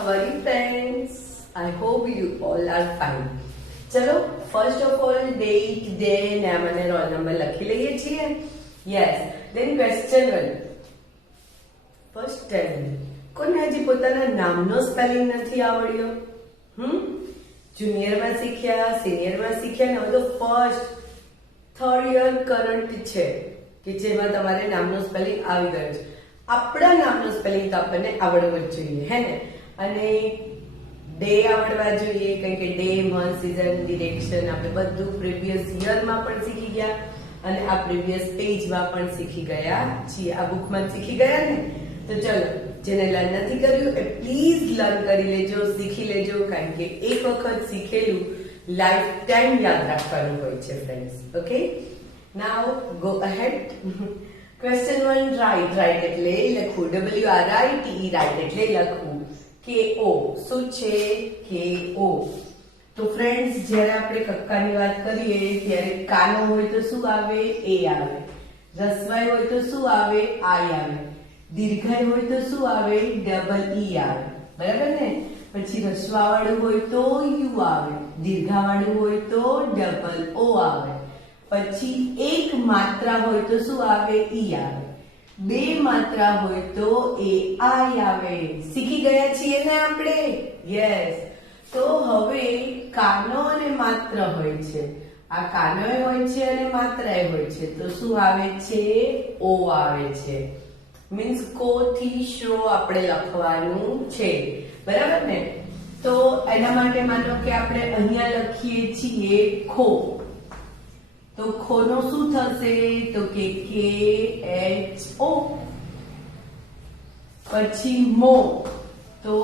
How are you friends? I hope you all are fine. ચલો first of all date day નામ અને roll number લખી લઈએ છીએ. Yes. Then question 1. First time કોને હજી પોતાના નામનો સ્પેલિંગ નથી આવડ્યો? જુનિયરમાં શીખ્યા, સિનિયરમાં શીખ્યા ને હવે તો ફર્સ્ટ થર્ડ યર કરંટ છે કે જેમાં તમારે નામનો સ્પેલિંગ આવી ગયો છે. આપણા નામનો સ્પેલિંગ તો આપણને આવડવો જ જોઈએ, હે ને? અને ડે આવડવા જોઈએ, કારણ કે ડે, મંથ, સીઝન, ડિરેક્શન આપણે બધું પ્રીવિયસ યરમાં પણ શીખી ગયા અને આ પ્રીવિયસ પેજમાં પણ શીખી ગયા છીએ. આ બુકમાં શીખી ગયા ને? તો ચલો, જેને લર્ન નથી કર્યું એ પ્લીઝ લર્ન કરી લેજો, શીખી લેજો, કારણ કે એક વખત શીખેલું લાઈફ ટાઈમ યાદ રાખવાનું હોય છે friends. Okay, now go ahead. Question 1. Right. Right એટલે લખવું, WRITE. રાઈટ એટલે લખવું. KO શું છે? KO. તો ફ્રેન્ડ્સ, જ્યારે આપણે કક્કાની વાત કરીએ ત્યારે કાનો હોય તો શું આવે? A આવે. રસ્વાઈ હોય તો શું આવે? I આવે. દીર્ઘાઈ હોય તો શું આવે? EE આવે. બરાબર ને? પછી રસ્વાવાળું હોય તો U આવે. દીર્ઘાવાળું હોય તો O આવે. પછી એક માત્રા હોય તો શું આવે? E આવે. બે માત્રા હોય તો I આવે. શીખી ગયા છીએ ને આપણે? યસ. તો હવે કાનો અને માત્ર હોય છે. આ કાનોય હોય છે અને માત્રાય હોય છે. તો શું આવે છે? O આવે છે. મીન્સ કો થી શો આપણે લખવાનું છે. બરાબર ને? તો એના માટે માનો કે આપણે અહીંયા લખીએ છીએ ખો. તો ખોનો શું થશે? તો કે KHO. પછી મો તો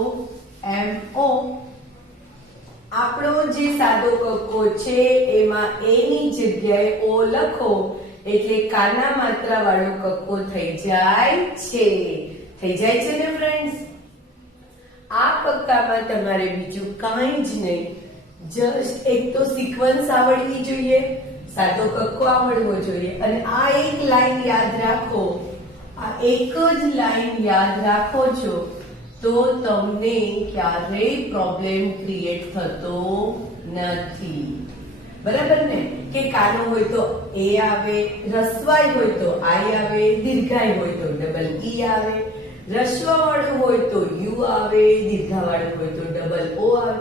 MO. આપણો જે સાદો કક્કો છે એમાં A ની જગ્યાએ O લખો એટલે કાના માત્રા વાળો કક્કો થઈ જાય છે. થઈ જાય છે ને ફ્રેન્ડ્સ? આ કક્કામાં તમારે બીજું કાંઈ જ નહીં, જસ્ટ એક તો સિક્વન્સ આવડવી જોઈએ, સાદો કક્કો આવડવો જોઈએ, અને આ એક લાઈન યાદ રાખો. આ એક જ લાઈન યાદ રાખો છો તો તમને ક્યારેય પ્રોબ્લેમ ક્રિએટ થતો નથી. બરાબર ને? કે કાનો હોય તો A આવે, રસ્વાઈ હોય તો I આવે, દીર્ઘાઈ હોય તો EE આવે, રસ્વાવાળું હોય તો U આવે, દીર્ઘાવાળું હોય તો O આવે,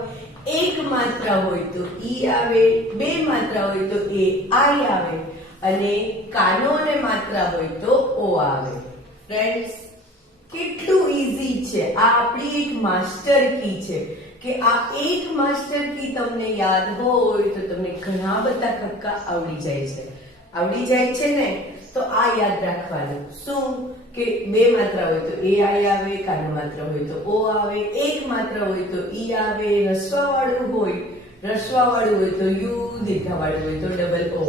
એક માત્રા હોય તો E આવે, બે માત્રા હોય તો I આવે, અને કાનો અને માત્રા હોય તો O આવે. ફ્રેન્ડ્સ, કેટલું ઈઝી છે! આ આપણી એક માસ્ટર કી છે કે આ એક માસ્ટર કી તમને યાદ હોય તો તમને ઘણા બધા કક્કા આવડી જાય છે. આવડી જાય છે ને? તો આ યાદ રાખવાનું. શું? કે બે માત્રા હોય તો AI આવે, કાનો માત્રા હોય તો O આવે, એક માત્રા હોય તો E આવે, રસ્વાવાળું હોય તો U, દીર્ઘાવાળું હોય તો O.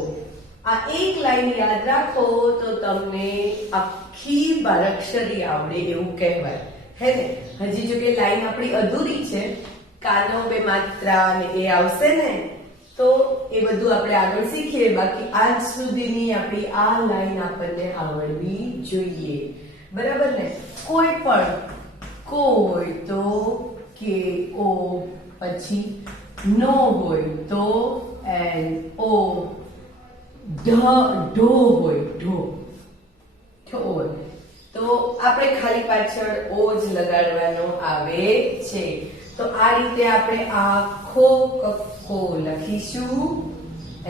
આ એક લાઈન યાદ રાખો તો તમને આખી બારાક્ષરી આવડે એવું કહેવાય, હે ને? હજી જો કે લાઈન આપણી અધૂરી છે, કાનો બે માત્રા અને એ આવશે ને તો એ બધું આપણે આગળ શીખીએ. બાકી આજ સુધીની આપણી આ લાઈન આપણને આવડવી જોઈએ. બરાબર ને? કોઈ પણ કો હોય તો KO, પછી નો હોય તો NO, ઢો હોય ઢો તો આપણે ખાલી પાછળ O જ લગાડવાનો આવે છે. તો આ રીતે આપણે આખો કક્કો લખીશું.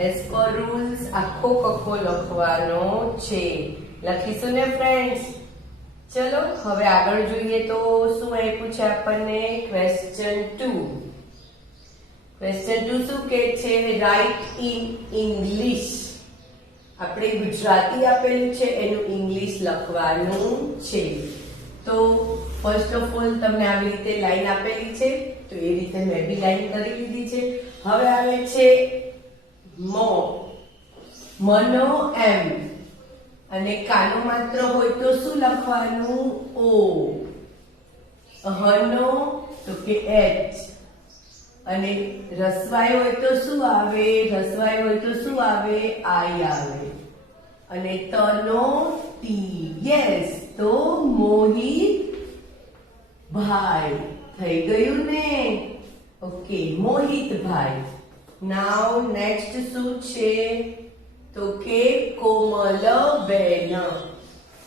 એઝ પર રૂલ્સ આખો કક્કો લખવાનો છે. લખીશું ને ફ્રેન્ડ્સ? ચલો હવે આગળ જોઈએ તો શું આપ્યું છે આપણને? ક્વેશ્ચન 2. ક્વેશ્ચન 2 શું કહે છે? Write in English. આપણે ગુજરાતી આપેલું છે, એનું ઇંગ્લિશ લખવાનું છે. તો ફર્સ્ટ ઓફ ઓલ તમને આવી રીતે લાઈન આપેલી છે તો એ રીતે મેં બી લાઈન કરી લીધી છે. હવે આવે છે મો. મનો M, અને કાનો માત્ર હોય તો શું લખવાનું? O. હનો તો કે H, અને રસ્વાઈ હોય તો શું આવે? રસ્વાઈ હોય તો શું આવે? I આવે, અને તનો T. યસ. તો મોહિત ભાઈ. થઈ ગયું ને? ઓકે, મોહિતભાઈ. નાવ નેક્સ્ટ શું છે? તો કે કોમલબેન.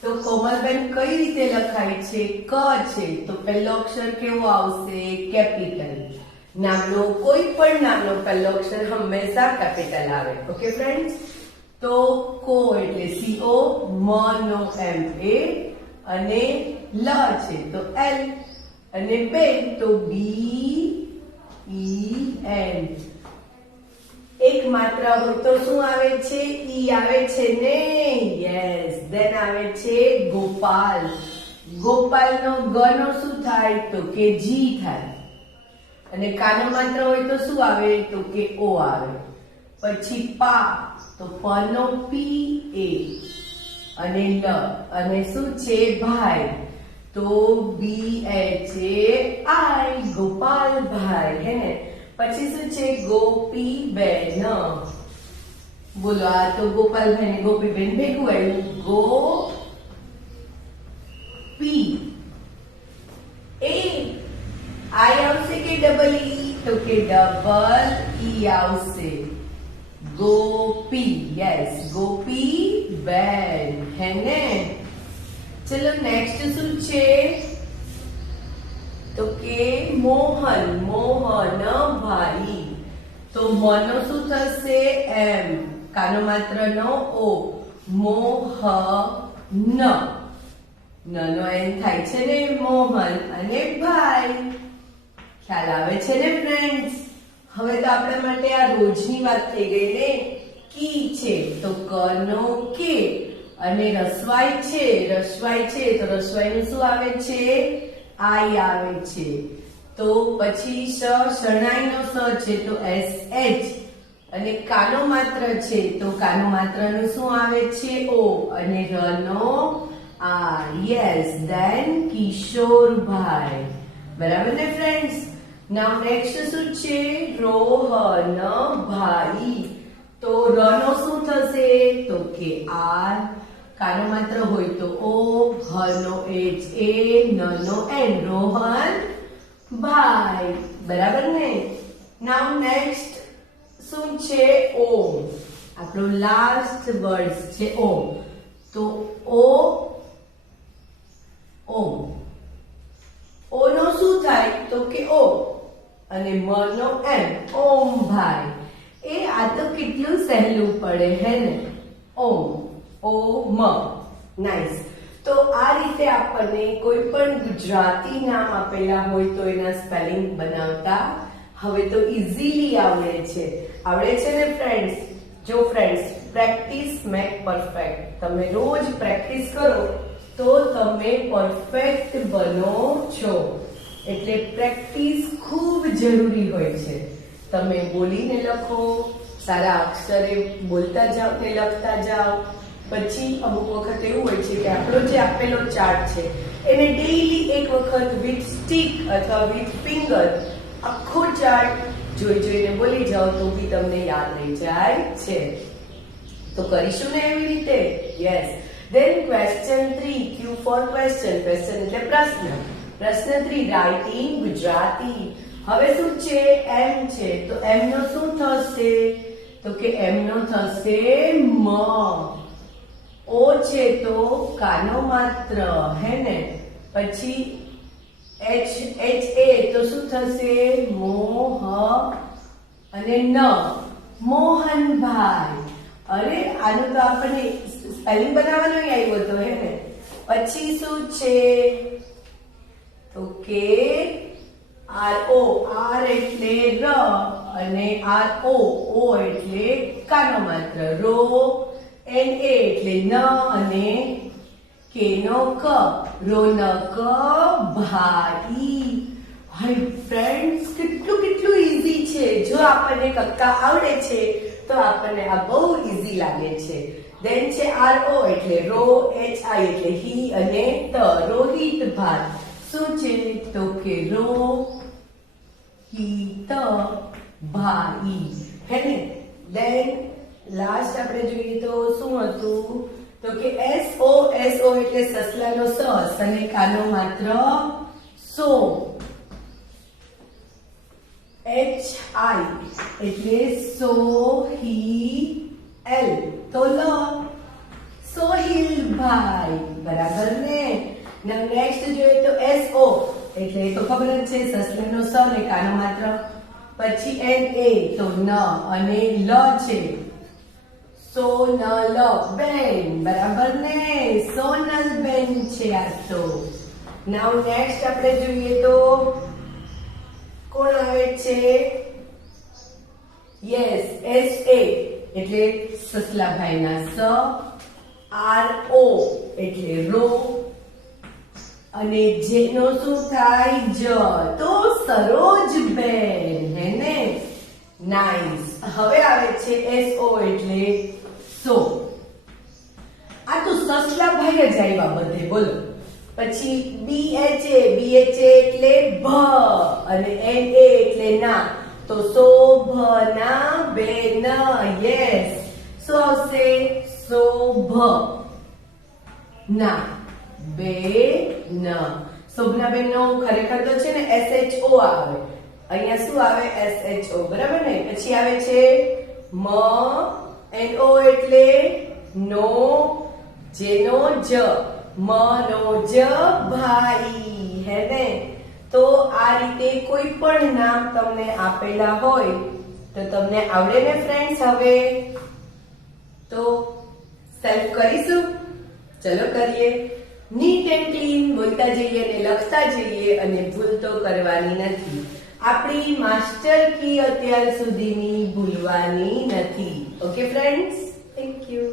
તો કોમલબેન કઈ રીતે લખાય છે? ક છે તો પહેલો અક્ષર કેવો આવશે? કેપિટલ. નામનો કોઈ પણ નામનો પહેલો અક્ષર હંમેશા કેપિટલ આવે. ઓકે ફ્રેન્ડ્સ, તો કો એટલે CO, મ નો MA અને લ છે તો L અને બેન તો BEN. એક માત્ર હોય તો શું આવે છે? ઈ આવે છે ને? યસ. દેન આવે છે ગોપાલ. ગોપાલનો ગ નો શું થાય? તો કે જી થાય. અને કાનો માત્ર હોય તો શું આવે? તો કે ઓ આવે. પછી પા તો પ નો PA અને લ અને શું છે? ભાઈ તો BHAI, ગોપાલભાઈ. હે ને? પછી શું છે? ગોપીબેન. બોલો, આ તો ગોપાલભાઈ ને ગોપીબેન ભેગું આવ્યું. ગોપી. એ આઈ આવશે કે ડબલ ઈ? તો કે ડબલ ઈ આવશે. ગોપી. યસ, ગોપીબેન. હે ને? ચલો નેક્સ્ટ શું છે? તો કે મોહન. મોહનભાઈ. તો મ નો શું થશે? એમ. કાનો માત્ર નો ઓ. મોહન. ન નો એન થાય છે ને? મોહન અને ભાઈ. ખ્યાલ આવે છે ને ફ્રેન્ડ્સ? હવે તો આપણા માટે આ રોજની વાત થઈ ગઈ ને? કી છે તો ક નો કે અને રસવાઈ છે. રસવાઈ છે તો રસવાઈ નું શું આવે છે? આઈ આવે છે. તો પછી શરણાઈ નો સ છે તો SH અને કાનો માત્ર છે તો કાનો માત્ર નું શું આવે છે? ઓ અને ર નો R. યસ. ધેન કિશોરભાઈ. બરાબર ને ફ્રેન્ડ્સ? નાઉ નેક્સ્ટ શું છે? રોહનભાઈ. તો ર નો શું થશે? તો કે R. કાનો માત્ર હોય તો ઓ, હ નો HA, ન નો N. રોહન ભાઈ. બરાબર ને? નાઉ નેક્સ્ટ શું છે? ઓમ. આપણો લાસ્ટ વર્ડ છે ઓમ. તો ઓમ. ઓ નો શું થાય? તો કે ઓ અને મ નો એમ. ઓમભાઈ. એ આ તો કેટલું સહેલું પડે હે ને? ઓમ. ઓમ. નાઈસ. તો આ રીતે આપણને કોઈ પણ ગુજરાતી નામ આપેલા હોય તો એના સ્પેલિંગ બનાવતા હવે તો ઇઝીલી આવડે છે. આવડે છે ને ફ્રેન્ડ્સ? જો ફ્રેન્ડ્સ, પ્રેક્ટિસ મેક પરફેક્ટ. તમે રોજ પ્રેક્ટિસ કરો તો તમે પરફેક્ટ બનો છો. એટલે પ્રેક્ટિસ ખૂબ જરૂરી હોય છે. તમે બોલીને લખો, સારા અક્ષરે બોલતા જાઓ ને લખતા જાઓ. પછી અમુક વખત એવું હોય છે કે આપણો જે આપેલો ચાર્ટ છે એને ડેઈલી એક વખત વિથ સ્ટીક અથવા વિથ ફિંગર આખો ચાર્ટ જોઈને બોલી જાઓ તો બી તમને યાદ રહી જાય છે. તો કરીશું ને એવી રીતે? Yes. Then question 3, Q for question. Question એટલે પ્રશ્ન. પ્રશ્ન 3, રાઇટિંગ ગુજરાતી. હવે શું છે? એમ છે તો એમ નો શું થશે? તો કે એમ નો થશે મ. ઓ છે તો કાનો માત્ર. હે ને? પછી HA તો શું થશે? મોહ અને ન. મોહનભાઈ. અરે આનું તો આપણને સ્પેલિંગ બનાવવાનો આવ્યો હતો હે ને? પછી શું છે? તો કે RO. R એટલે ર અને RO. O એટલે કાનો માત્ર. રો. NA એટલે ન અને કે નો ક. રોનક ભાઈ. હાય ફ્રેન્ડ્સ, કેટલું ઈઝી છે. જો આપણને કક્કા આવડે છે તો આપણને આ બહુ ઈઝી લાગે છે. દેન છે RO એટલે રો, HI એટલે હી અને ત. રોહિતભાઈ. શું છે? તો કે રોહિત ભાઈ. હે ને? દેન લાસ્ટ આપણે જોઈએ તો શું હતું? તો કે SO. SO એટલે સસલાનો સ અને કાનો માત્ર સો. એટલે સોહિલ, તો લ સોહિલભાઈ, બરાબર ને. નેક્સ્ટ જોઈએ તો SO એટલે તો ખબર જ છે સસલાનો સ ને કાનો માત્ર. પછી NA તો ન અને લ છે સોનલ બેન, બરાબર ને, સોનલ બેન છે આ તો. નાઉ નેક્સ્ટ આપણે જોઈએ તો કોણ આવે છે? યસ, SA એટલે સસલાભાઈના સ, RO એટલે રો, અને જેનો શું થાય? જ, તો સરોજબેન, હે ને. નાઈસ. હવે આવે છે SO એટલે સો. આ તો સસલાભાઈ જ આવ્યા બધે, બોલો. પછી BHA એટલે ભ, અને NA એટલે ના, તો શોભના બેન. યસ, શું આવશે? શોભ ના બેન. શોભનાબેન નો ખરેખર તો છે ને SHO આવે, અહીંયા શું આવે? SHO, બરાબર ને. પછી આવે છે NO એટલે નો, જેનો જ, મનો જ ભાઈ, હે ને. તો આ રીતે કોઈ પણ નામ તમને આપેલા હોય તો તમને આવડે ને ફ્રેન્ડ્સ? હવે તો સેલ્ફ કરીશું. ચલો કરીએ. નીટ એન્ડ ક્લીન બોલતા જઈએ અને લખતા જઈએ, અને ભૂલ તો કરવાની નથી. આપણી માસ્ટર કી અત્યાર સુધીની ભૂલવાની નથી. Okay friends, thank you.